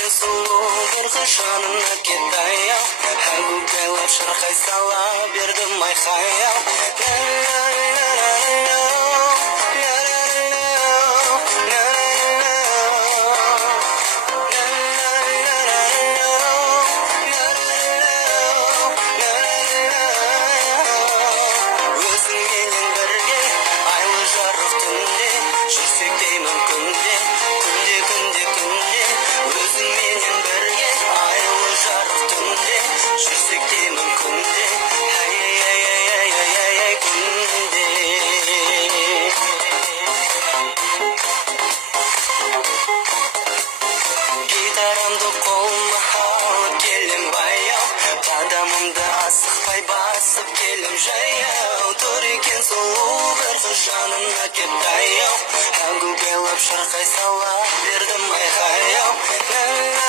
екен сұлу бір қыз жанына кетті аяу, әгугайлап шырқай сала бердім айқай-ау. Өзіңменен бірге айлы жарық түнде жүрсек деймін күнде, күнде, күнде, күнде. Өзіңменен бірге айлы жарық түнде жүрсек деймін күнде, әй, күнде. Гитарамды қолыма алып келем баяу, қадамымды асықпай басып келем жаяу. Тұр екен сұлу бір қыз жанына кетті аяу, әгугайлап шырқай сала бердім айқай-ау.